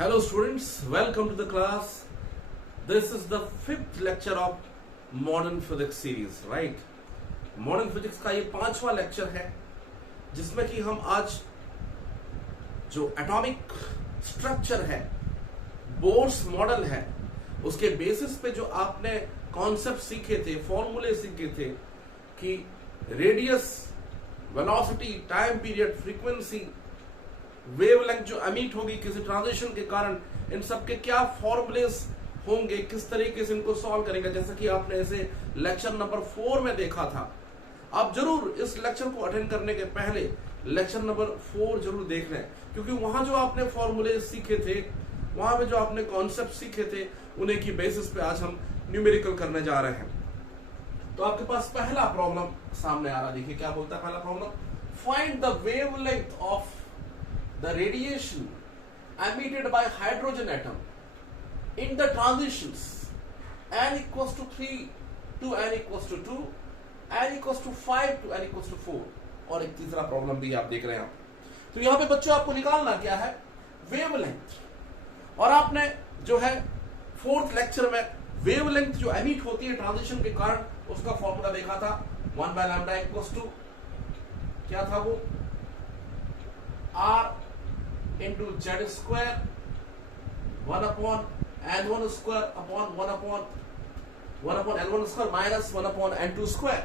Hello students, welcome to the class. This is the fifth lecture of Modern Physics series, right? Modern Physics का ये 5वां lecture है जिसमें कि हम आज जो एटॉमिक स्ट्रक्चर है, बोर्स मॉडल है, उसके बेसिस पे जो आपने कॉन्सेप्ट सीखे थे, फॉर्मूले सीखे थे कि radius, velocity, time period, frequency, wavelength जो एमिट होगी किसी ट्रांजिशन के कारण, इन सब के क्या फॉर्मूलेस होंगे, किस तरीके से इनको सॉल्व करेंगे, जैसा कि आपने इसे लेक्चर नंबर 4 में देखा था। आप जरूर इस लेक्चर को अटेंड करने के पहले लेक्चर नंबर 4 जरूर देख लें, क्योंकि वहां जो आपने फॉर्मूले सीखे थे, वहां पे जो आपने कॉन्सेप्ट सीखे थे, उन्हीं की बेसिस पे आज हम न्यूमेरिकल करने जा रहे हैं। तो आपके पास पहला प्रॉब्लम सामने आ रहा, देखिए क्या बोलता है पहला problem. Find the wavelength of the radiation emitted by hydrogen atom in the transitions n equals to 3 to n equals to 2, n equals to 5 to n equals to 4। और एक तीसरा प्रॉब्लम भी आप देख रहे हैं। तो यहां पे बच्चों आपको निकालना क्या है, वेवलेंथ। और आपने जो है 4th लेक्चर में वेवलेंथ जो एमिट होती है ट्रांजिशन के कारण, उसका फॉर्मूला देखा था, 1 by lambda equals to क्या था वो, r into z square 1 upon n1 square upon 1 upon n1 square minus 1 upon n2 square,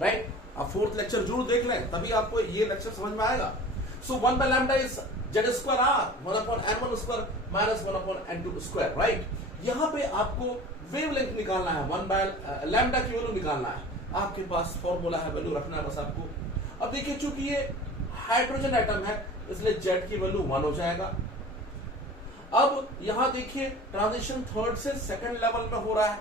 right. आप 4th लेक्चर जरूर देख लें, तभी आपको ये लेक्चर समझ में आएगा। सो 1 by lambda is z square r 1 upon n1 square minus 1 upon n2 square, right. यहां पे आपको वेवलेंथ निकालना है, 1 by lambda की वैल्यू निकालना है। आपके पास फॉर्मूला है, वैल्यू रखना है बस आपको। अब देखिए, चूंकि ये हाइड्रोजन एटम है इसलिए जेड की वैल्यू 1 हो जाएगा। अब यहां देखिए ट्रांजिशन 3rd से 2nd लेवल में हो रहा है,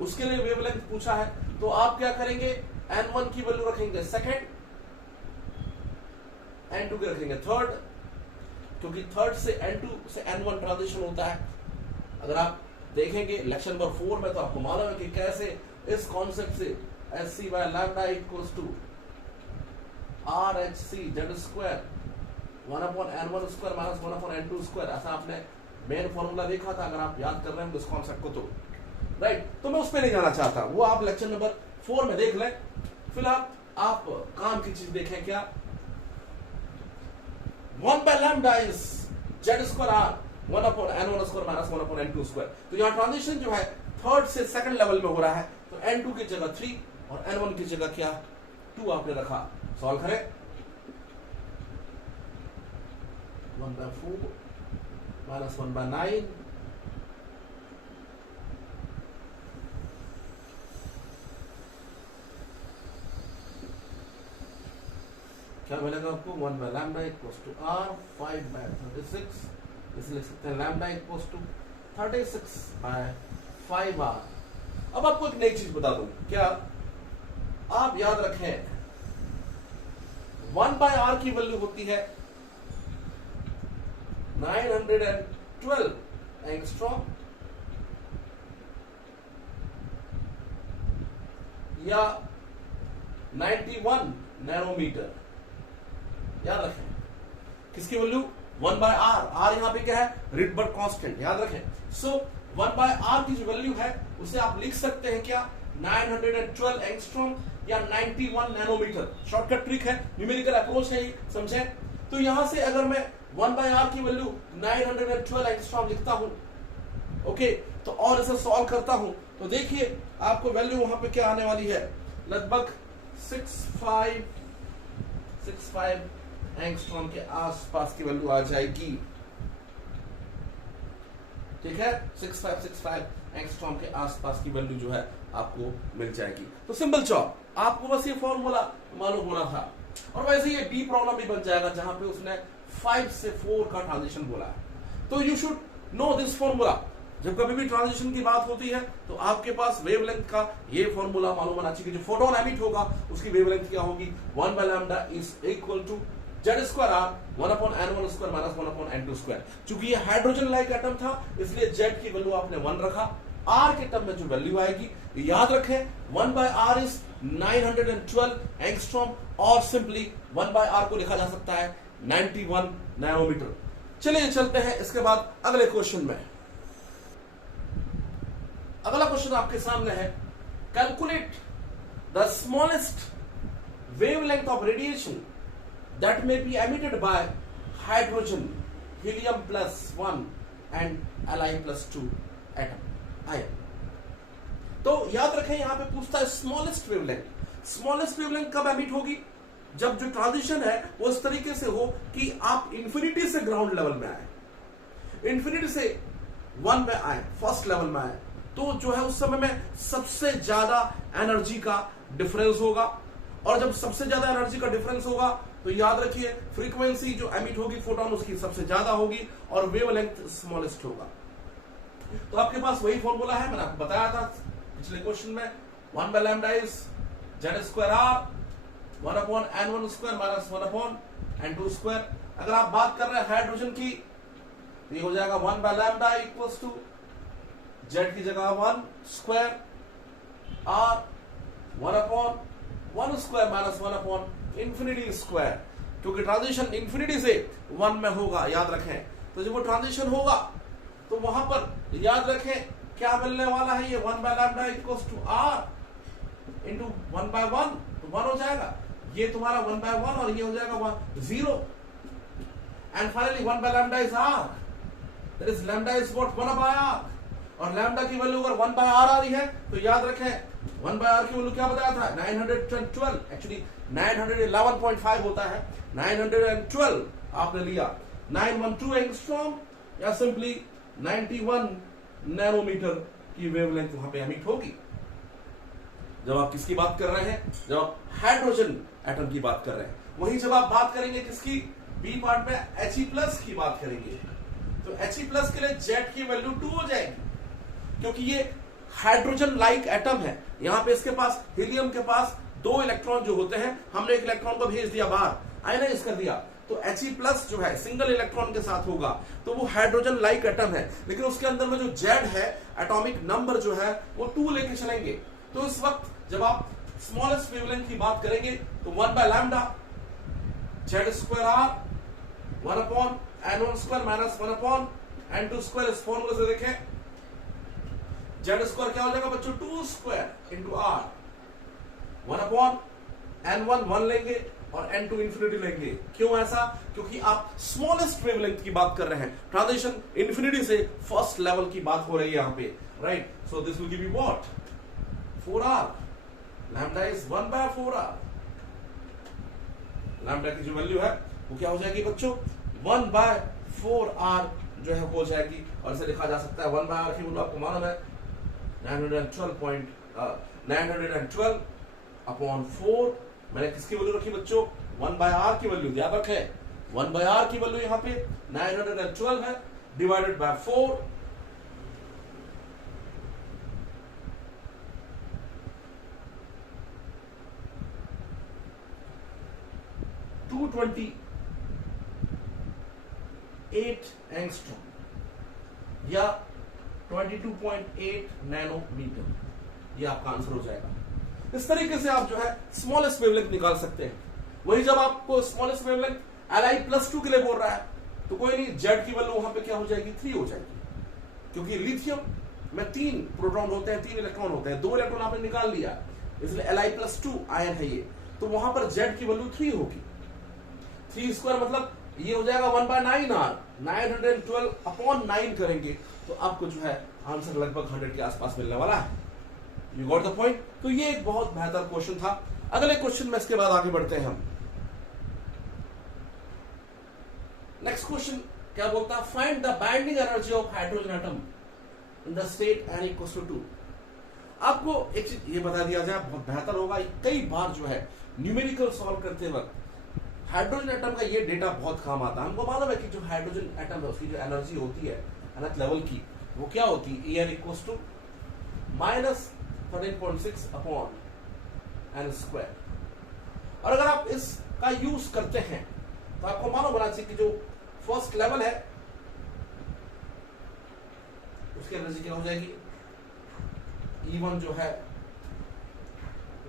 उसके लिए वेवलेंथ पूछा है, तो आप क्या करेंगे, n1 की वैल्यू रखेंगे 2nd, n2 की रखेंगे 3rd, क्योंकि 3rd से n2 से n1 ट्रांजिशन होता है। अगर आप देखेंगे लेक्चर नंबर 4 में, तो आपको मालूम है कि कैसे इस कॉन्सेप्ट से sc by lambda equals to RHC z square 1 upon n1 square minus 1 upon n2 square, ऐसा आपने मेन फॉर्मूला देखा था, अगर आप याद कर रहे हैं इस कॉन्सेप्ट को, तो राइट। तो मैं उस पर नहीं जाना चाहता, वो आप लेक्चर नंबर 4 में देख लें। फिलहाल आप काम की चीज देखें, क्या 1 by lambda is z square r 1 upon n1 square minus 1 upon n2 square। तो यहाँ ट्रांजिशन जो है 3rd से 2nd लेवल में हो रहा है, तो n2 की जगह 3 और n1 की जगह क्या 2 आपने रखा। सॉल्व करें, 1 by 4 minus 1 by 9 क्या मिलेगा आपको, 1 by lambda equals to r 5 by 36, इसलिए लिख सकते हैं lambda equals to 36 by 5r। अब आपको एक नई चीज बता दूं, क्या आप याद रखें 1 by r की वैल्यू होती है 912 एंगस्ट्रॉम या 91 नैनोमीटर। याद रखें किसकी वैल्यू, 1 by r, r यहां पे क्या है, रिडबर्ग कांस्टेंट, याद रखें। सो 1 by r की जो वैल्यू है उसे आप लिख सकते हैं क्या, 912 एंगस्ट्रॉम या 91 नैनोमीटर। शॉर्टकट ट्रिक है, न्यूमेरिकल अप्रोच है, समझे। तो यहां से अगर मैं 1 by r की वैल्यू 912 एंगस्ट्रॉम लिखता हूं, ओके, तो और इसे सॉल्व करता हूं, तो देखिए आपको वैल्यू वहां पे क्या आने वाली है, लगभग 65 एंगस्ट्रॉम के आसपास की वैल्यू आ जाएगी। ठीक है, 65 एंगस्ट्रॉम के आसपास की वैल्यू जो है आपको मिल जाएगी। तो सिंपल जॉब, आपको बस ये फॉर्मूला मालूम होना था। और वैसे ये डी प्रॉब्लम भी बन जाएगा जहां पे उसने 5 से 4 का ट्रांजिशन बोला है। तो you should know this formula. जब कभी भी ट्रांजिशन की बात होती है तो आपके पास वेवलेंथ का ये फॉर्मूला मालूम होना चाहिए कि जो फोटोन एमिट होगा उसकी वेवलेंथ क्या होगी, 1 by lambda is equal to z square r 1 upon n1 square minus 1 upon n2 square। चूंकि ये हाइड्रोजन लाइक एटम था इसलिए z की वैल्यू आपने 1 रखा। r के टर्म में जो वैल्यू आएगी याद रखें, 1 by r is 912 एंगस्ट्रॉम, और सिंपली 1 by r को लिखा जा सकता है 91 नैनोमीटर। चलिए चलते हैं इसके बाद अगले क्वेश्चन में। अगला क्वेश्चन आपके सामने है, calculate the smallest wavelength of radiation that may be emitted by hydrogen, helium plus 1 and Li plus 2 atom. तो याद रखें यहां पे पूछता है स्मॉलेस्ट वेवलेंथ। स्मॉलेस्ट वेवलेंथ कब एमिट होगी? जब जो ट्रांजिशन है वो इस तरीके से हो कि आप इंफिनिटी से ग्राउंड लेवल में आए, इंफिनिटी से 1 में आए, फर्स्ट लेवल में आए, तो जो है उस समय में सबसे ज्यादा एनर्जी का डिफरेंस होगा। और जब सबसे ज्यादा एनर्जी का डिफरेंस होगा तो याद रखिए फ्रीक्वेंसी जो एमिट होगी फोटोन उसकी सबसे ज्यादा होगी और वेवलेंथ स्मॉलेस्ट होगा। तो आपके पास वही फॉर्मूला है, मैंने आपको बताया था पिछले क्वेश्चन में, 1 by lambda is z square r 1 upon n1 square minus 1 upon n2 square। अगर आप बात कर रहे हैं हाइड्रोजन की तो ये हो जाएगा 1 by lambda equals to z की जगह 1 square r 1 upon 1 square minus 1 upon infinity square, क्योंकि ट्रांजिशन इंफिनिटी से 1 में होगा, याद रखें। तो जब वो ट्रांजिशन होगा तो वहां पर याद रखें क्या मिलने वाला है, ये 1 by lambda equals to r into 1 by 1, तो 1 हो जाएगा, ये तुम्हारा 1 by 1 और ये हो जाएगा 0। And finally 1 by lambda is r, that is lambda is what 1 by r, और लैम्डा की वैल्यू अगर 1 by r आ रही है तो याद रखें 1 by r की वैल्यू क्या बताया था, 912, एक्चुअली 911.5 होता है, 912 आपने लिया, 912 एंगस्ट्रॉम या सिंपली 91 नैनोमीटर की वेवलेंथ वहां पे एमिट होगी। जब आप किसकी बात कर रहे हैं, जब आप हाइड्रोजन एटम की बात कर रहे हैं। वहीं जब आप बात करेंगे किसकी, बी पार्ट में He+ की बात करेंगे, तो He+ के लिए Z की वैल्यू 2 हो जाएगी, क्योंकि ये हाइड्रोजन लाइक एटम है। यहां पे इसके पास हीलियम के पास 2 इलेक्ट्रॉन जो होते हैं, हमने एक इलेक्ट्रॉन को भेज दिया बाहर, आयनाइज कर दिया, तो He+ जो है सिंगल इलेक्ट्रॉन के साथ होगा, तो वो हाइड्रोजन लाइक एटम है। लेकिन उसके अंदर में जो Z है, एटॉमिक नंबर जो है वो 2 लेके चलेंगे। तो इस वक्त जब आप स्मॉलेस्ट वेवलेंथ की बात करेंगे तो 1 by lambda z square r 1 upon n1 square minus 1 upon n2 square, इस फॉर्मूले से देखें z स्क्वायर क्या हो जाएगा बच्चों, 2 square into r, 1 upon n1 1 लेंगे और n2 इंफिनिटी लेंगे। क्यों ऐसा? क्योंकि आप स्मॉलेस्ट वेवलेंथ की बात कर रहे हैं, ट्रांजिशन इंफिनिटी से फर्स्ट लेवल की बात हो रही है यहां पे, right. So this will give you what, 4r, lambda is 1 by 4r। Lambda की जो वैल्यू है वो क्या हो जाएगी बच्चों, 1 by 4r जो है हो जाएगी, और इसे लिखा जा सकता है 1 by r की वैल्यू आपको मालूम है 912 अपॉन 4। मैंने किसकी वैल्यू रखी बच्चों, 1 by r की वैल्यू, याद रखें 1 by r की वैल्यू यहां पे 912 है, डिवाइडेड बाय 4, टू 28 एंगस्ट्रॉम या 22.8 नैनोमीटर, ये आपका आंसर हो जाएगा। इस तरीके से आप जो है स्मॉलेस्ट वेवलेंथ निकाल सकते हैं। वही जब आपको स्मॉलेस्ट वेवलेंथ Li+2 के लिए बोल रहा है तो कोई नहीं, Z की वैल्यू वहां पे क्या हो जाएगी, 3 हो जाएगी, क्योंकि लिथियम में 3 प्रोटॉन होते हैं, 3 इलेक्ट्रॉन होते हैं, 2 इलेक्ट्रॉन आपने निकाल लिया, इसलिए Li+2 आयन है ये, तो वहां पर Z की वैल्यू 3 होगी। 3 स्क्वायर मतलब ये हो जाएगा 1 by 9r, 912 अपॉन 9 करेंगे तो आपको जो है आंसर लगभग 100 के आसपास मिलने वाला है। You got the point. तो ये एक बहुत बेहतर क्वेश्चन था। अगले क्वेश्चन में इसके बाद आगे बढ़ते हैं हम। नेक्स्ट क्वेश्चन क्या बोलता है, find the binding energy of hydrogen atom in the state n equals to 2। आपको एक चीज ये बता दिया जाए, बहुत बेहतर होगा। कई बार जो है न्यूमेरिकल सॉल्व करते वक्त हाइड्रोजन एटम का ये डेटा बहुत काम आता है। हमको मालूम है कि जो हाइड्रोजन एटम है उसकी जो एनर्जी होती है nth लेवल की, वो क्या होती है, En equals to -13.6 upon n square. और अगर आप इसका यूज करते हैं तो आपको मालूम होना चाहिए कि जो फर्स्ट लेवल है उसकी एनर्जी क्या हो जाएगी, E1 जो है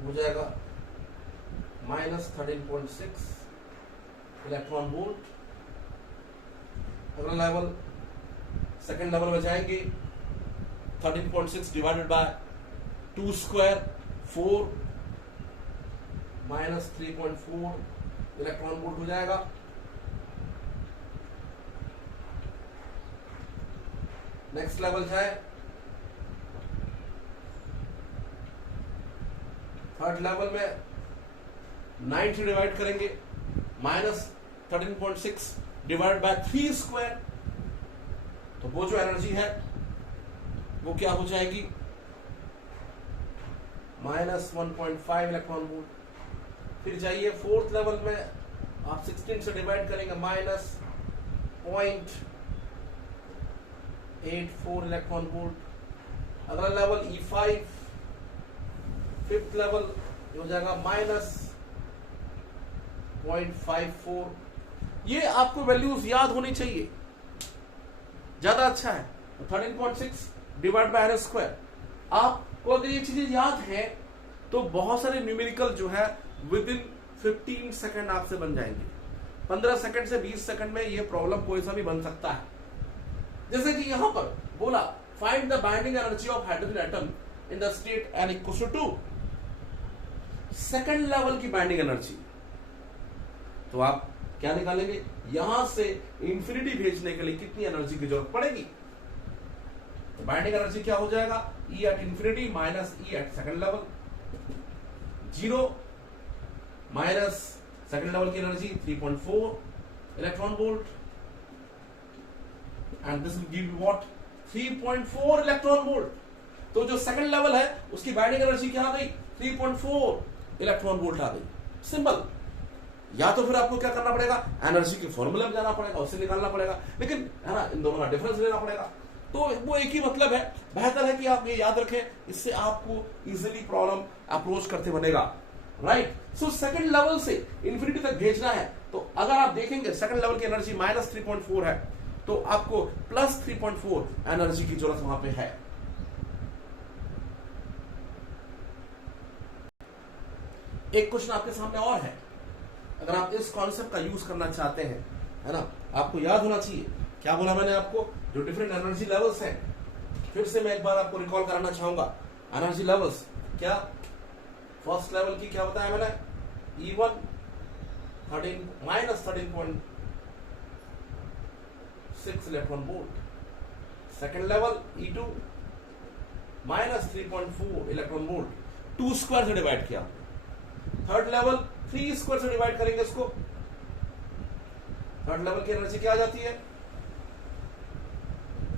हो जाएगा -13.6 इलेक्ट्रॉन वोल्ट अगला लेवल सेकेंड लेवल में जाएंगे, 13.6 divided by 2 square 4 minus 3.4 electron volt हो जाएगा। नेक्स्ट लेवल जाए, थर्ड लेवल में 9 से डिवाइड करेंगे, माइनस 13.6 डिवाइड बाय 3 स्क्वायर, तो वो जो एनर्जी है वो क्या हो जाएगी, माइनस 1.5 इलेक्ट्रॉन वोल्ट। फिर जाइए फोर्थ लेवल में, आप 16 से डिवाइड करेंगे, माइनस 0.84 इलेक्ट्रॉन वोल्ट। अगला लेवल E5, फिफ्थ लेवल हो जाएगा माइनस 0.54। ये आपको वैल्यूज याद होनी चाहिए, ज्यादा अच्छा है। 13.6 डिवाइड बाय r स्क्वायर, आपको अगर ये चीजें याद है तो बहुत सारे न्यूमेरिकल जो है विद इन 15 सेकंड आपसे बन जाएंगे। 15 सेकंड से 20 सेकंड में ये प्रॉब्लम कोई सा भी बन सकता है। जैसे कि यहां पर बोला, find the binding energy of hydrogen atom in the state n equal to 2, second level की बाइंडिंग एनर्जी। तो आप क्या निकालेंगे, यहां से इंफिनिटी भेजने के लिए कितनी एनर्जी की जरूरत पड़ेगी। तो बाइंडिंग एनर्जी क्या हो जाएगा, E at infinity minus E at second level, 0 minus second level की energy 3.4 electron volt, and this will give you what, 3.4 electron volt. तो जो सेकंड लेवल है उसकी बाइंडिंग एनर्जी क्या आ गई, 3.4 इलेक्ट्रॉन वोल्ट आ गई। सिंपल। या तो फिर आपको क्या करना पड़ेगा, एनर्जी के फॉर्मूले में जाना पड़ेगा, उससे निकालना पड़ेगा, लेकिन है ना, इन दोनों का डिफरेंस लेना पड़ेगा। तो वो एक ही मतलब है। बेहतर है कि आप ये याद रखें, इससे आपको इजीली प्रॉब्लम अप्रोच करते बनेगा, राइट। सो सेकंड लेवल से इंफिनिटी तक भेजना है, तो अगर आप देखेंगे सेकंड लेवल की एनर्जी माइनस 3.4 है, तो आपको प्लस 3.4 एनर्जी की जरूरत वहां पे है। एक क्वेश्चन आपके सामने और है, अगर आप इस कॉन्सेप्ट का यूज करना चाहते हैं, है ना, आपको याद होना चाहिए क्या बोला मैंने आपको, जो डिफरेंट एनर्जी लेवल्स हैं। फिर से मैं एक बार आपको रिकॉल कराना चाहूंगा एनर्जी लेवल्स। क्या फर्स्ट लेवल की क्या बताया मैंने, E1 minus 13.6 electron volt, second level E2 minus 3.4 electron volt, 2 square से डिवाइड किया। थर्ड लेवल 3 स्क्वायर से डिवाइड करेंगे इसको, थर्ड लेवल की एनर्जी क्या आ जाती है,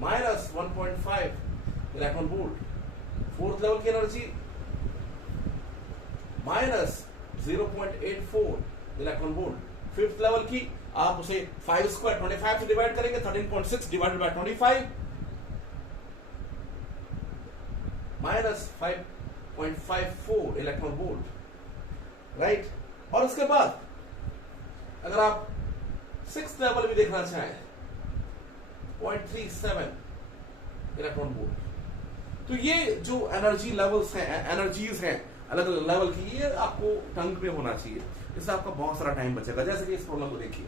minus 1.5 electron volt. Fourth level की energy minus 0.84 electron volt. Fifth level की आप उसे 5 स्क्वायर 25 से डिवाइड करेंगे, 13.6 divided by 25 minus 5.54 electron volt, right. और उसके बाद अगर आप 6th लेवल भी देखना चाहें, 0.37 इलेक्ट्रॉन वोल्ट। तो ये जो एनर्जी लेवल्स हैं, एनर्जीज हैं अलग अलग लेवल की, ये आपको टंग पे होना चाहिए, इससे आपका बहुत सारा टाइम बचेगा। जैसे कि इस प्रॉब्लम को देखिए,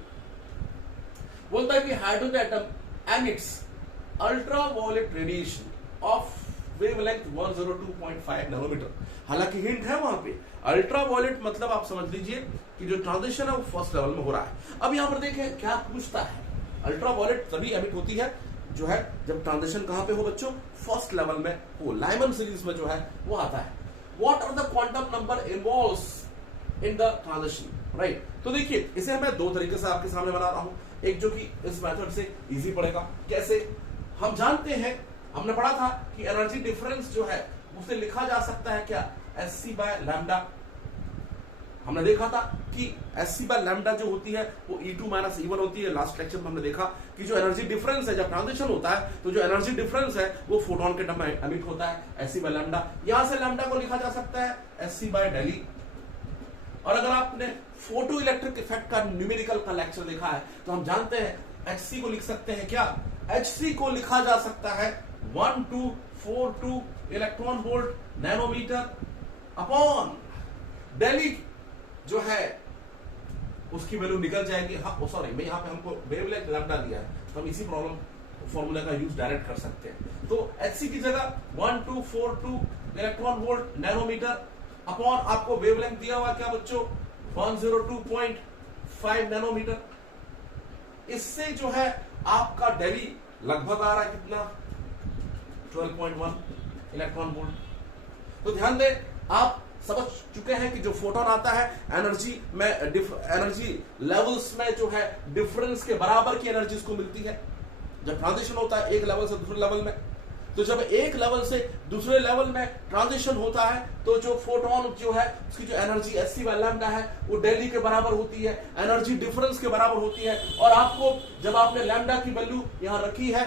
बोलता है कि hydrogen atom emits ultraviolet radiation of wavelength 102.5 nanometre. हालांकि हिंट है वहां पे, अल्ट्रावायलेट मतलब आप समझ लीजिए कि जो ट्रांजिशन है वो फर्स्ट लेवल में हो रहा है। अब यहां पर देखें क्या पूछता है, अल्ट्रावायलेट तभी एमिट होती है जो है जब ट्रांजिशन कहां पे हो बच्चों, फर्स्ट लेवल में हो। लाइमन सीरीज में जो है वो आता है। What are the quantum number involves in the transition, right. तो देखिए इसे मैं दो तरीके से आपके सामने बना रहा हूं, एक जो कि इस मेथड से इजी पड़ेगा। कैसे, हम जानते हैं, हमने पढ़ा था कि एनर्जी डिफरेंस जो है उसे लिखा जा सकता है क्या, Sc बाय लैम्डा। हमने देखा था कि Sc बाय लैम्डा जो होती है वो E2 माइनस E1 होती है। लास्ट लेक्चर में हमने देखा कि जो एनर्जी डिफरेंस है जब ट्रांजिशन होता है तो जो एनर्जी डिफरेंस है वो फोटोन के टर्म में एमिट होता है, Sc बाय लैम्डा। यहां से लैम्डा को लिखा जा सकता है Sc बाय डेली। और अगर आपने फोटो इलेक्ट्रिक इफेक्ट का न्यूमेरिकल का लेक्चर देखा है तो हम जानते हैं Hc को लिख सकते हैं क्या, Hc को लिखा जा सकता है 1242 electron volt nanometre upon del E जो है उसकी वैल्यू निकल जाएगी। हाँ सॉरी, मैं यहाँ पे हमको वेवलेंथ लैम्डा दिया है तो हम इसी प्रॉब्लम फॉर्मूला का यूज डायरेक्ट कर सकते हैं। तो Hc की जगह 1242 इलेक्ट्रॉन वोल्ट नैनोमीटर अपॉन आपको वेवलेंथ दिया हुआ क्या बच्चों 102.5 नैनोमीटर। इससे जो है आपका डेली लगभग आ रहा है कितना 12.1 इलेक्ट्रॉन वोल्ट। तो ध्यान दें, आप समझ चुके हैं कि जो फोटोन आता है एनर्जी में एनर्जी लेवल्स में जो है डिफरेंस के बराबर की एनर्जी इसको मिलती है जब ट्रांजिशन होता है एक लेवल से दूसरे लेवल में। तो जब एक लेवल से दूसरे लेवल में ट्रांजिशन होता है तो जो फोटोन जो है उसकी जो एनर्जी Hc बाय लैम्डा है वो डेली के बराबर होती है, एनर्जी डिफरेंस के बराबर होती है। और आपको जब आपने लैम्डा की वैल्यू यहां रखी है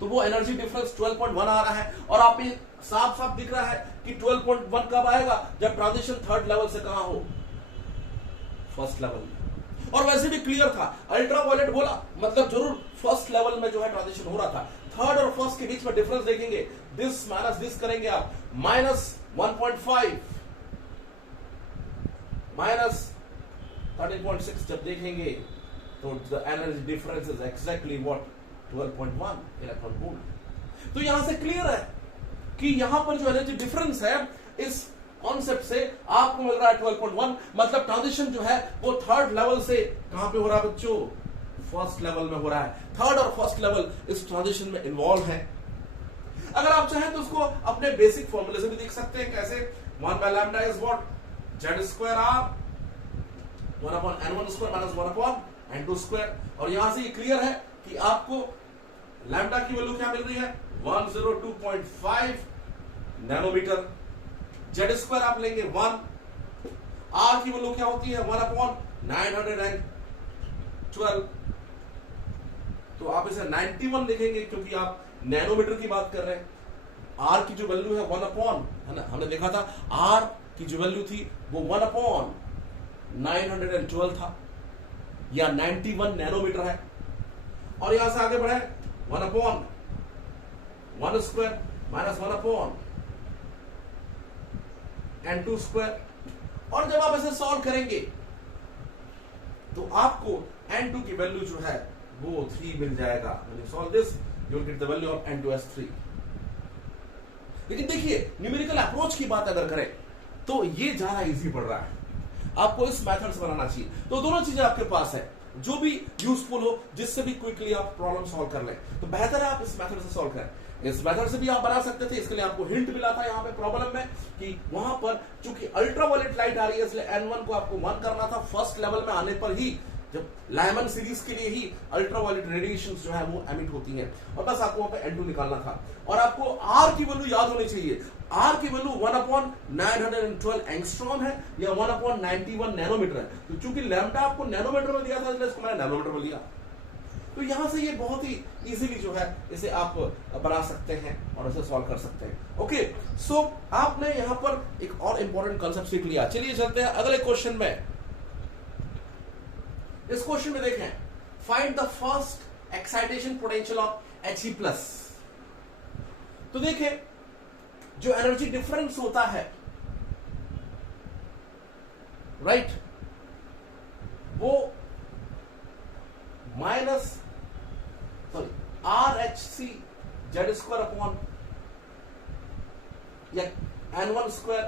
तो वो एनर्जी डिफरेंस 12.1 आ रहा है और आप ये साफ साफ दिख रहा है कि 12.1 कब आएगा जब ट्रांजिशन थर्ड लेवल से कहां हो फर्स्ट लेवल में। और वैसे भी क्लियर था, अल्ट्रावायलेट बोला मतलब जरूर फर्स्ट लेवल में जो है ट्रांजिशन हो रहा था। थर्ड और फर्स्ट के बीच में डिफरेंस देखेंगे, दिस माइनस दिस करेंगे आप -1.5 -13.6 जब देखेंगे तो the energy difference is exactly what 12.1 electron volt. तो यहां से क्लियर है कि यहां पर जो एनर्जी डिफरेंस है इस कॉन्सेप्ट से आपको मिल रहा है 12.1, मतलब ट्रांजिशन जो है वो थर्ड लेवल से कहां पे हो रहा है बच्चों फर्स्ट लेवल में हो रहा है। थर्ड और फर्स्ट लेवल इस ट्रांजिशन में इन्वॉल्व है। अगर आप चाहें तो उसको अपने बेसिक फॉर्मूले से भी देख सकते हैं। कैसे 1 by lambda is what z² r 1/n1² - 1/n2 square। और यहां से ये क्लियर है कि आपको लैम्डा की वैल्यू क्या मिल रही है 102.5 नैनोमीटर। z² आप लेंगे 1, r की वैल्यू क्या होती है 1/912। तो आप इसे 91 लिखेंगे क्योंकि आप नैनोमीटर की बात कर रहे हैं। r की जो वैल्यू है 1/, है ना, हमने देखा था r की जो वैल्यू थी वो 1/912 था या 91 नैनोमीटर है। और यहां से आगे बढ़े 1/1² -1/n2²। और जब आप इसे सॉल्व करेंगे तो आपको n2 की वैल्यू जो है वो 3 मिल जाएगा। When you solve this, you will get the value of n2 as 3। लेकिन देखिए न्यूमेरिकल अप्रोच की बात अगर करें तो ये ज्यादा इजी पड़ रहा है, आपको इस मेथड से बनाना चाहिए। तो दोनों चीजें आपके पास है जो भी यूजफुल हो, जिससे भी क्विकली आप प्रॉब्लम सॉल्व कर लें, तो बेहतर है आप इस मेथड से सॉल्व करें। इस मेथड से भी आप बना सकते थे, इसके लिए आपको हिंट मिला था यहाँ पे प्रॉब्लम में कि वहां पर चूंकि अल्ट्रावायलेट लाइट आ रही है इसलिए n1 को आपको 1 करना था। फर्स्ट लेवल में आने पर ही जब लायमन सीरीज के लिए ही अल्ट्रावायलेट रेडिएशन जो है वो एमिट होती हैं और बस आपको वहां पे n2 निकालना था। और आपको r की वैल्यू याद होनी चाहिए, r की वैल्यू 1/912 एंगस्ट्रॉम है या 1/91 नैनोमीटर है। तो चूंकि लैम्डा आपको नैनोमीटर में दिया था इसलिए इसको मैंने नैनोमीटर में लिया। तो यहां से ये बहुत ही इजीली जो है इसे आप बना सकते हैं और इसे सॉल्व कर सकते हैं। ओके, सो आपने यहां पर एक और इंपॉर्टेंट कांसेप्ट सीख लिया। चलिए चलते हैं अगले क्वेश्चन में। इस क्वेश्चन में देखें, find the first excitation potential of He+। तो देखें जो एनर्जी डिफरेंस होता है राइट, वो RHC z² अपॉन या n1²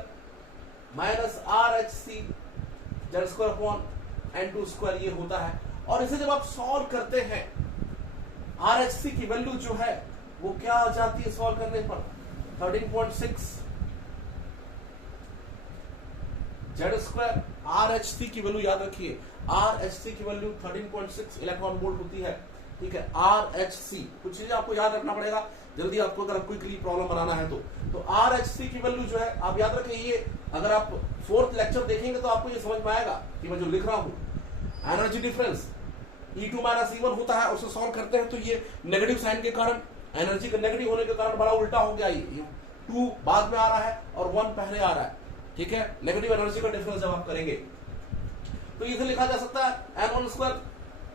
RHC z² upon n2² ये होता है। और इसे जब आप सॉल्व करते हैं RHC की वैल्यू जो है वो क्या आ जाती है सॉल्व करने पर 13.6 z²। RHC की वैल्यू याद रखिए, RHC की वैल्यू 13.6 इलेक्ट्रॉन वोल्ट होती है। ठीक है, RHC कुछ चीजें आपको याद रखना पड़ेगा जल्दी आपको अगर क्विकली प्रॉब्लम बनाना है तो RHC की वैल्यू जो है आप याद रखिए। ये अगर आप 4th लेक्चर देखेंगे तो आपको ये समझ में आएगा कि मैं जो लिख रहा हूं एनर्जी डिफरेंस E2 - E1 होता है, उसे सॉल्व करते हैं तो ये नेगेटिव साइन के कारण एनर्जी का नेगेटिव होने के कारण बड़ा उल्टा हो गया। ये 2 बाद में आ रहा है और 1 पहले आ रहा है। ठीक है, नेगेटिव एनर्जी का डिफरेंस जब आप करेंगे तो इसे लिखा जा सकता है n1²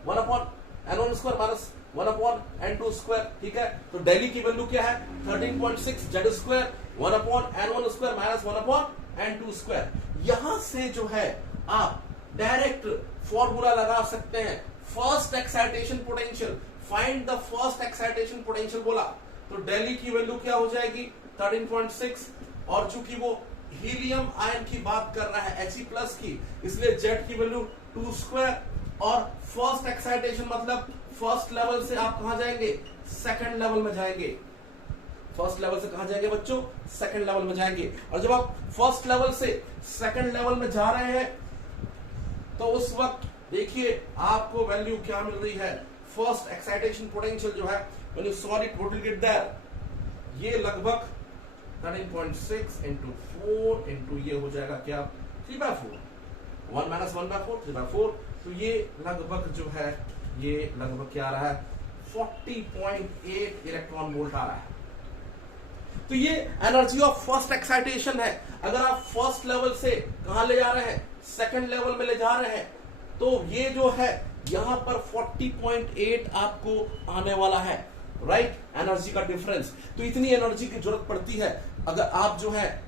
1/n1² - 1/n2²। ठीक है, तो डेली की वैल्यू क्या है 13.6 z² 1/n1² - 1/n2²। यहां से जो है आप डायरेक्ट फॉर्मूला लगा सकते हैं first excitation potential. Find the first excitation potential बोला तो डेली की वैल्यू क्या हो जाएगी 13.6, और चूंकि वो हीलियम आयन की बात कर रहा है He+ की, इसलिए Z की वैल्यू 2², और फर्स्ट एक्साइटेशन मतलब फर्स्ट लेवल से आप कहां जाएंगे, सेकंड लेवल में जाएंगे। फर्स्ट लेवल से कहां जाएंगे बच्चों, सेकंड लेवल में जाएंगे। और जब आप फर्स्ट लेवल से सेकंड लेवल में जा रहे हैं तो उस वक्त देखिए आपको वैल्यू क्या मिल रही है, फर्स्ट एक्साइटेशन पोटेंशियल जो है when you saw it what will get there, ये लगभग 13.6 into 4 into ये हो जाएगा क्या 3/4, 1 - 1/4 3/4, तो ये लगभग जो है ये लगभग क्या आ रहा है 40.8 इलेक्ट्रॉन वोल्ट आ रहा है। तो ये एनर्जी ऑफ फर्स्ट एक्साइटेशन है। अगर आप फर्स्ट लेवल से कहां ले जा रहे हैं, सेकंड लेवल में ले जा रहे हैं, तो ये जो है यहां पर 40.8 आपको आने वाला है, राइट, एनर्जी का डिफरेंस। तो इतनी एनर्जी की जरूरत पड़ती है अगर आप जो है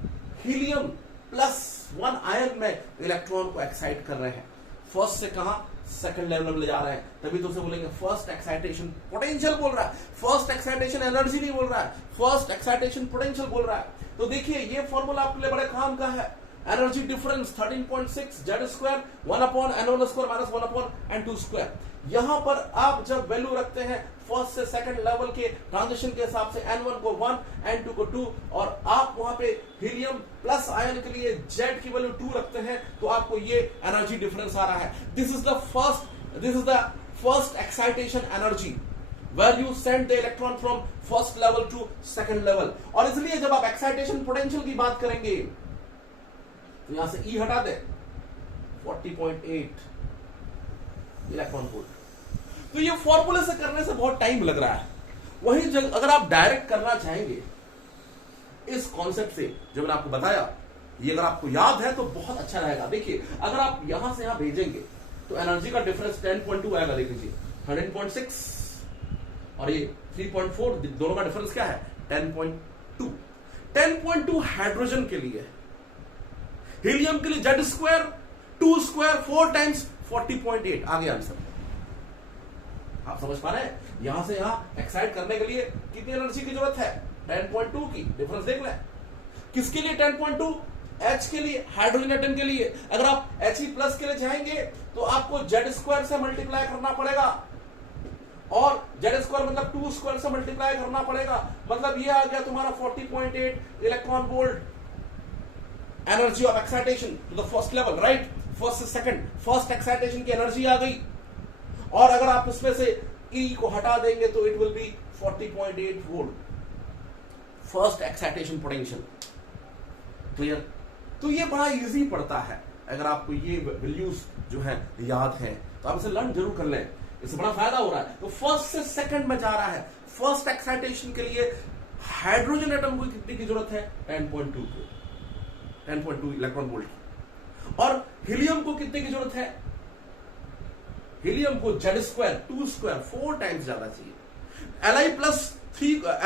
He+1 आयन में इलेक्ट्रॉन को एक्साइट कर रहे हैं, फर्स्ट से कहां, सेकंड लेवल में ले जा रहे हैं, तभी तो उसे बोलेंगे फर्स्ट एक्साइटेशन पोटेंशियल बोल रहा है, फर्स्ट एक्साइटेशन एनर्जी नहीं बोल रहा है, फर्स्ट एक्साइटेशन पोटेंशियल बोल रहा है। तो देखिए ये फॉर्मूला आपके लिए बड़े काम का है, energy difference 13.6 Z² 1/n² - 1/n²। यहां पर आप जब वैल्यू रखते हैं फर्स्ट से सेकंड लेवल के ट्रांजिशन के हिसाब से n1 को 1, n2 को 2, और आप वहां पे हीलियम+ आयन के लिए Z की वैल्यू 2 रखते हैं, तो आपको ये एनर्जी डिफरेंस आ रहा है। This is the first excitation energy where you send the electron from first level to second level। और इसलिए जब आप एक्साइटेशन पोटेंशियल की बात करेंगे तो यहां से E हटा दे, 40.8 इलेक्ट्रॉन वोल्ट। तो ये फॉर्मूले से करने से बहुत टाइम लग रहा है। वहीं अगर आप डायरेक्ट करना चाहेंगे इस कॉन्सेप्ट से जो मैंने आपको बताया, ये अगर आपको याद है तो बहुत अच्छा रहेगा। देखिए अगर आप यहां से यहां भेजेंगे तो एनर्जी का डिफरेंस 10.2 आएगा, देख लीजिए 13.6 और ये 3.4, दोनों का डिफरेंस क्या है 10.2। 10.2 हाइड्रोजन के लिए, हीलियम के लिए Z², 2², 4 टाइम्स 40.8 आ गया आंसर। आप समझ पा रहे हैं, यहां से यहां एक्साइट करने के लिए कितनी एनर्जी की जरूरत है, 10.2 की। डिफरेंस देख लें, किसके लिए 10.2, H के लिए, हाइड्रोजन एटम के लिए। अगर आप He+ के लिए जाएंगे तो आपको Z² से मल्टीप्लाई करना पड़ेगा, और Z² मतलब 2² से मल्टीप्लाई करना पड़ेगा, मतलब ये आ गया तुम्हारा 40.8 electron volt energy of excitation to the first level, right. First से सेकंड, फर्स्ट एक्साइटेशन की एनर्जी आ गई, और अगर आप इसमें से E को हटा देंगे तो it will B 40.8 volt first excitation potential. Clear. तो ये बड़ा इजी पड़ता है, अगर आपको ये वैल्यूज जो है याद है तो आप इसे लर्न जरूर कर लें, इससे बड़ा फायदा हो रहा है। तो फर्स्ट से सेकंड में जा रहा है, फर्स्ट एक्साइटेशन के लिए हाइड्रोजन एटम को कितनी की जरूरत है, 10.2 इलेक्ट्रॉन वोल्ट की। और हीलियम को कितने की जरूरत है, हीलियम को Z², 2², 4 टाइम्स ज्यादा चाहिए।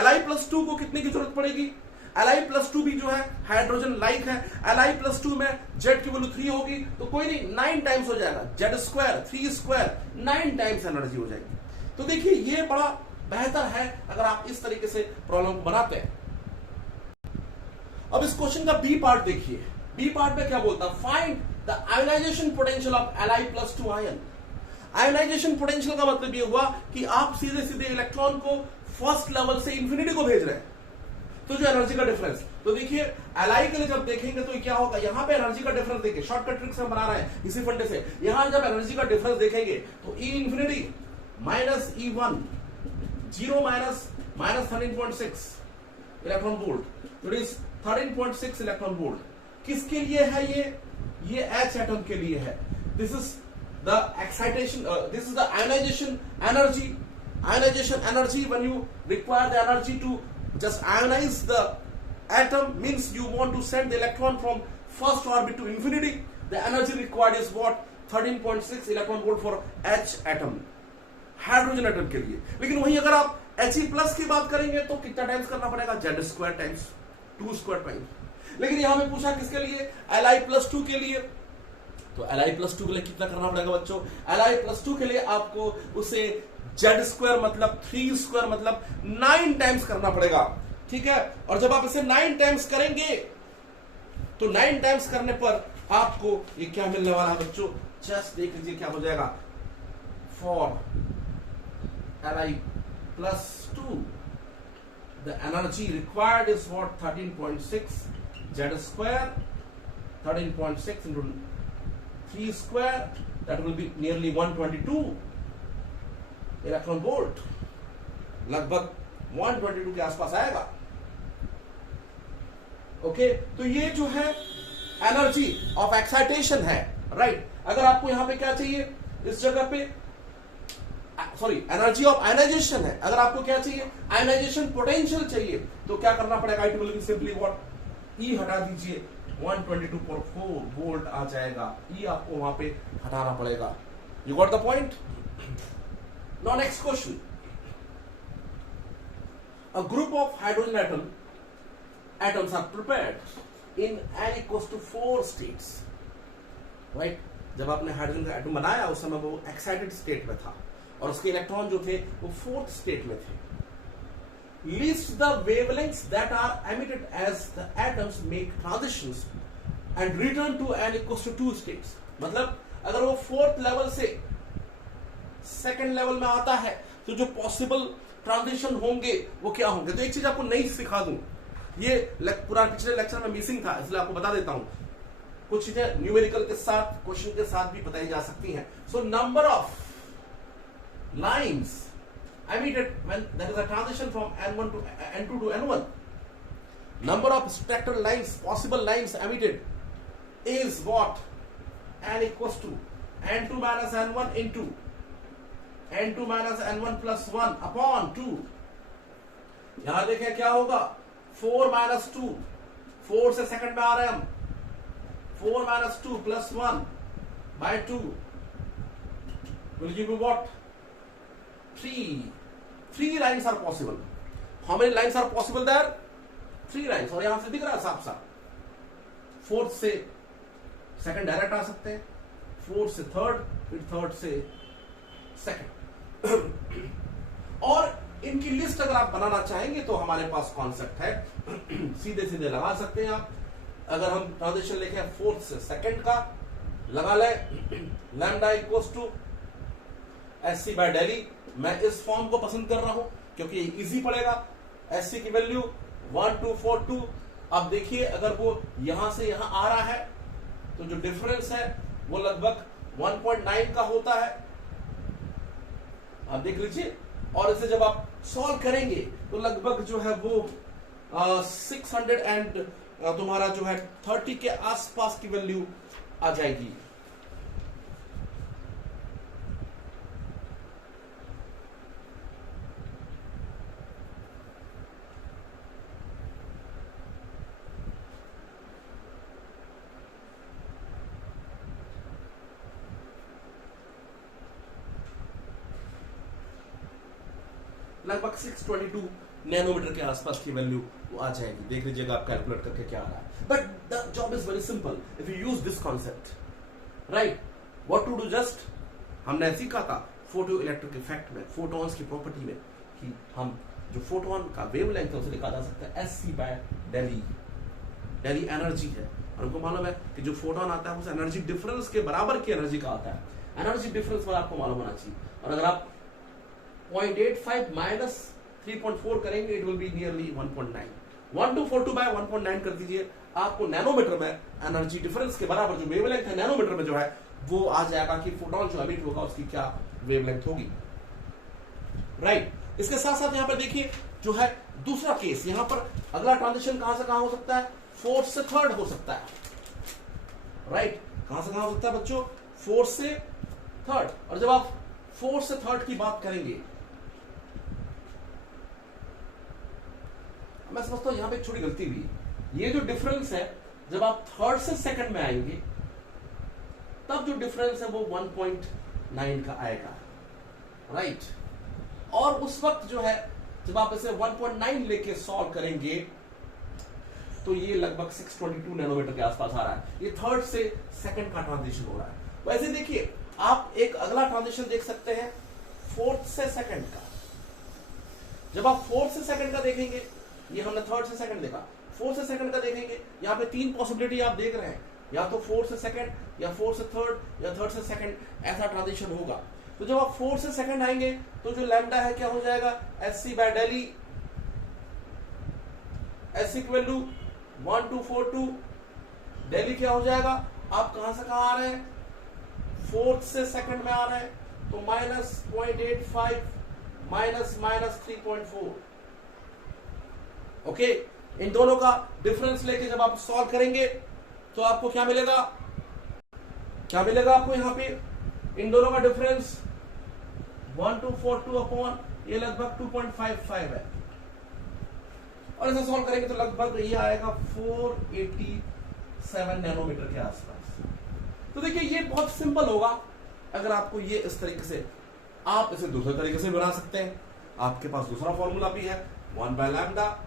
Li+2 को कितने की जरूरत पड़ेगी, Li+2 भी जो है हाइड्रोजन लाइक है, Li+2 में Z की वैल्यू 3 होगी, तो कोई नहीं 9 टाइम्स हो जाएगा, Z², 3², 9 टाइम्स एनर्जी हो जाएगी। तो देखिए ये बड़ा बेहतर है अगर आप इस तरीके से प्रॉब्लम को बनाते हैं। अब इस क्वेश्चन का बी पार्ट देखिए, बी पार्ट में क्या बोलता है, find the ionization potential of Li+2 ion. Ionization potential का मतलब ये हुआ कि आप सीधे सीधे इलेक्ट्रॉन को फर्स्ट लेवल से इंफिनिटी को भेज रहे हैं, तो जो एनर्जी का डिफरेंस, तो देखिए Li के लिए जब देखेंगे तो क्या होगा, यहां पे एनर्जी का डिफरेंस देखिए, शॉर्टकट ट्रिक से हम बना रहे हैं इसी फंडे से। यहां जब एनर्जी का डिफरेंस देखेंगे तो E∞ minus E1 0 minus 13.6 electron volt, तो इट इज 13.6 इलेक्ट्रॉन वोल्ट। किसके लिए है ये H एटम के लिए है। This is the excitation, this is the ionisation energy. Ionization energy, when you require the energy to just ionize the atom, means you want to send the electron from first orbit to infinity. The energy required is what, 13.6 electron volt for H atom, hydrogen atom के लिए। लेकिन वहीं अगर आप He+ की बात करेंगे तो कितना टाइम्स करना पड़ेगा, Z² टाइम्स 2² टाइम्स। लेकिन यहां में पूछा किसके लिए, Li+2 के लिए, तो Li+2 के लिए कितना करना पड़ेगा बच्चों, Li+2 के लिए आपको उसे जेड स्क्वायर मतलब 3 स्क्वायर मतलब 9 टाइम्स करना पड़ेगा, ठीक है। और जब आप इसे 9 टाइम्स करेंगे तो 9 टाइम्स करने पर आपको ये क्या मिलने वाला है बच्चों, जस्ट देख लीजिए क्या हो जाएगा। For Li plus 2 the energy required is what, 13.6 z square, 13.6 into 3 square, that will be nearly 122 electron volt, लगभग 122 के आसपास आएगा। ओके, तो ये जो है एनर्जी ऑफ एक्साइटेशन है, राइट। अगर आपको यहां पे क्या चाहिए, इस जगह पे सॉरी एनर्जी ऑफ आयनाइजेशन है, अगर आपको क्या चाहिए, आयनाइजेशन पोटेंशियल चाहिए, तो क्या करना पड़ेगा, it will be simply what, E हटा दीजिए, 122.4 वोल्ट आ जाएगा, ई आपको वहां पे हटाना पड़ेगा। You got the point. Now next question, a group of hydrogen atoms are prepared in n equals to 4 states, right? जब आपने हाइड्रोजन का एटम बनाया उस समय वो एक्साइटेड स्टेट में था और उसके इलेक्ट्रॉन जो थे वो 4th स्टेट में थे। List the wavelengths that are emitted as the atoms make transitions and return to n equals to 2 states। मतलब अगर वो 4th लेवल से 2nd लेवल में आता है तो जो पॉसिबल ट्रांजिशन होंगे वो क्या होंगे। तो एक चीज आपको नई सिखा दूं, ये पूरा पिछले लेक्चर में मिसिंग था, इसलिए आपको बता देता हूं। कुछ चीजें न्यूमेरिकल के साथ, क्वेश्चन के साथ भी बताई जा सकती हैं। So number of lines emitted when there is a transition from N1 to N2 to N1, number of spectral lines, possible lines emitted is what, n equals to N2 minus N1 into N2 minus N1 plus 1 upon 2। यहां देखें क्या होगा, 4 minus 2, 4 से second में आ रहे हैं हम, 4 minus 2 plus 1 by 2 will give you what, 3 lines are possible। how many lines are possible there, 3 lines। और यहां से दिख रहा है साफ साफ, 4th से सेकंड डायरेक्ट आ सकते हैं, 4th से 3rd, फिर 3rd से 2nd। और इनकी लिस्ट अगर आप बनाना चाहेंगे तो हमारे पास कॉन्सेप्ट है, सीधे सीधे लगा सकते हैं आप। अगर हम ट्रांजिशन लेके 4th से 2nd का लगा ले, lambda equals to SC by del E. मैं इस फॉर्म को पसंद कर रहा हूं क्योंकि ये इजी पड़ेगा। SC की वैल्यू 1242। अब देखिए अगर वो यहां से यहां आ रहा है तो जो डिफरेंस है वो लगभग 1.9 का होता है, आप देख लीजिए। और इसे जब आप सॉल्व करेंगे तो लगभग जो है वो 600 एंड तुम्हारा जो है 30 के आसपास की वैल्यू आ जाएगी। लगभग 622 नैनोमीटर के आसपास की वैल्यू वो आ जाएगी। देख लीजिएगा आप कैलकुलेट करके क्या आ रहा है। But the job is very simple if you use this concept, right. What to do, just हमने सीखा था फोटो इलेक्ट्रिक इफेक्ट में, फोटॉन्स की प्रॉपर्टी में, कि हम जो फोटोन का वेवलेंथ है उसे लिखा जा सकता है SC by del E. Del E energy है और हमको मालूम है कि जो फोटोन आता है उस एनर्जी डिफरेंस के बराबर की एनर्जी का आता है। एनर्जी डिफरेंस पर आपको मालूम होना चाहिए। और अगर आप 0.85 माइनस 3.4 करेंगे it will be nearly 1.9। 1242 by 1.9 कर दीजिए, आपको नैनोमीटर में एनर्जी डिफरेंस के बराबर जो वेवलेंथ है नैनोमीटर में जो है वो आ जाएगा कि फोटोन जो एमिट होगा उसकी क्या वेवलेंथ होगी, राइट। इसके साथ साथ यहां पर देखिए जो है दूसरा केस, यहां पर अगला ट्रांजिशन कहां से कहां हो सकता है, 4th से 3rd हो सकता है, राइट। कहां से कहां हो सकता है बच्चों, 4th से 3rd। और जब आप 4th से 3rd की बात करेंगे, मैं समझता हूं यहां पे एक छोटी गलती हुई। ये जो डिफरेंस है जब आप 3rd से 2nd में आएंगे तब जो डिफरेंस है वो 1.9 का आएगा, राइट। और उस वक्त जो है जब आप इसे 1.9 लेके सॉल्व करेंगे तो ये लगभग 622 नैनोमीटर के आसपास आ रहा है। ये 3rd से 2nd का ट्रांजिशन हो रहा है। वैसे देखिए आप एक अगला ट्रांजिशन देख सकते हैं फोर्थ से सेकंड का। जब आप फोर्थ से सेकंड का देखेंगे, ये हमने थर्ड से सेकंड देखा, फोर्थ से सेकंड का देखेंगे, यहाँ पे तीन पॉसिबिलिटी आप देख रहे हैं, या तो फोर्थ से सेकंड, या फोर्थ से थर्ड, या थर्ड से सेकंड, ऐसा ट्रांजिशन होगा। तो जब आप फोर्थ से सेकंड आएंगे तो जो लैम्डा है क्या हो जाएगा, SC by del E, S equal to 1242, del E क्या हो जाएगा, आप कहां से कहां आ रहे हैं, फोर्थ से सेकंड में आ रहे हैं, तो -0.85 माइनस 3.4। ओके, इन दोनों का डिफरेंस लेके जब आप सॉल्व करेंगे तो आपको क्या मिलेगा, क्या मिलेगा आपको यहां पे, इन दोनों का डिफरेंस 1242 अपॉन ये लगभग 2.55 है, और इसे सॉल्व करेंगे तो लगभग ये आएगा 487 नैनोमीटर के आसपास। तो देखिए ये बहुत सिंपल होगा अगर आपको ये इस तरीके से, आप इसे दूसरे तरीके से बना सकते हैं। आपके पास दूसरा फॉर्मूला भी है, 1 by lambda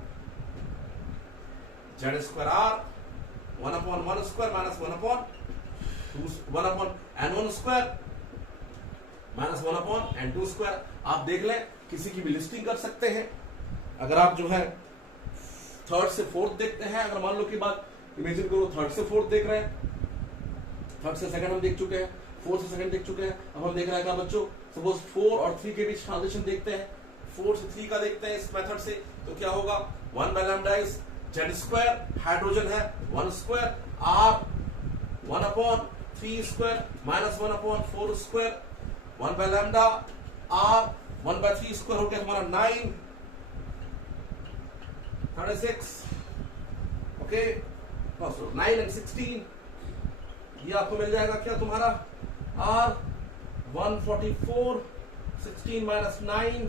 Z square R 1 upon 1 square minus 1 upon n1 square minus 1 upon n2 square. आप देख लें, किसी की भी लिस्टिंग कर सकते हैं। अगर आप जो है थर्ड से फोर्थ देखते हैं, अगर मान लो की बात इमेजिन करो थर्ड से फोर्थ देख रहे हैं, थर्ड से सेकंड हम देख चुके हैं, फोर्थ से सेकंड देख चुके हैं, अब हम देख रहे हैं क्या बच्चों, सपोज 4 और 3 के बीच ट्रांजिशन देखते हैं, 4 से 3 का देखते हैं इस मेथड से, तो क्या होगा, 1 by lambda is Z square, hydrogen है 1 square, R 1 upon 3 square minus 1 upon 4 square, 1 by lambda R 1 by 3 square हो गया हमारा 9 36। ओके, 9 एंड 16, ये आपको मिल जाएगा क्या तुम्हारा आर 144, 16 माइनस 9,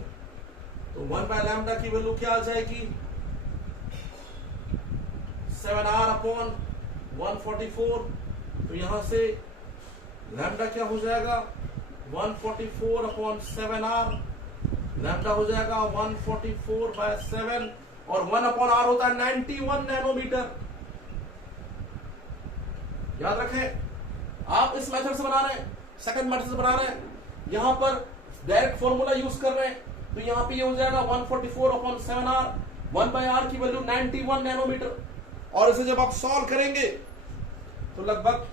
तो 1 बाय लैम्डा की वैल्यू क्या आ जाएगी, 7r अपॉन 144। तो यहां से लैम्डा क्या हो जाएगा, 144 अपॉन 7r, लैम्डा हो जाएगा 144 बाय 7, और 1 अपॉन r होता है 91 नैनोमीटर। याद रखें, आप इस मेथड से बना रहे हैं, सेकंड मेथड से बना रहे हैं, यहां पर डायरेक्ट फॉर्मूला यूज कर रहे हैं, तो यहां पे ये हो जाएगा 144 अपॉन 7r, 1 बाय r की वैल्यू 91 नैनोमीटर, और इसे जब आप सॉल्व करेंगे तो लगभग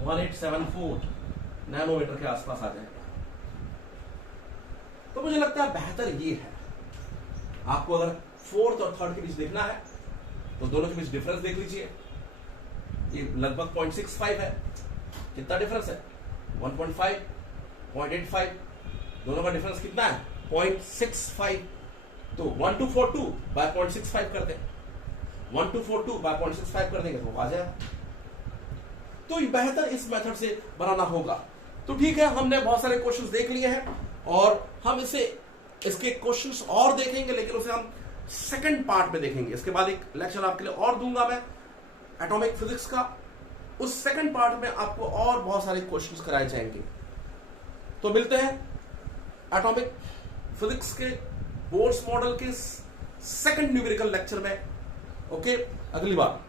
1874 नैनोमीटर के आसपास आ जाएगा। तो मुझे लगता है बेहतर ये है, आपको अगर फोर्थ और थर्ड के बीच देखना है तो दोनों के बीच डिफरेंस देख लीजिए, ये लगभग 0.65 है। कितना डिफरेंस है, 1.5, 0.85, दोनों का डिफरेंस कितना है 0.65। तो 1242 बाय 0.65 करते हैं, 1242 बाय 0.65 कर देंगे तो आ जाएगा। तो बेहतर इस मेथड से बनाना होगा। तो ठीक है, हमने बहुत सारे क्वेश्चंस देख लिए हैं, और हम इसके क्वेश्चंस और देखेंगे, लेकिन उसे हम सेकंड पार्ट में देखेंगे। इसके बाद एक लेक्चर आपके लिए और दूंगा मैं एटॉमिक फिजिक्स का, उस सेकंड पार्ट में आपको और बहुत सारे क्वेश्चंस कराए जाएंगे। तो मिलते हैं एटॉमिक फिजिक्स के बोर्ड्स मॉडल के सेकंड न्यूमेरिकल लेक्चर में, ओके, अगली बार।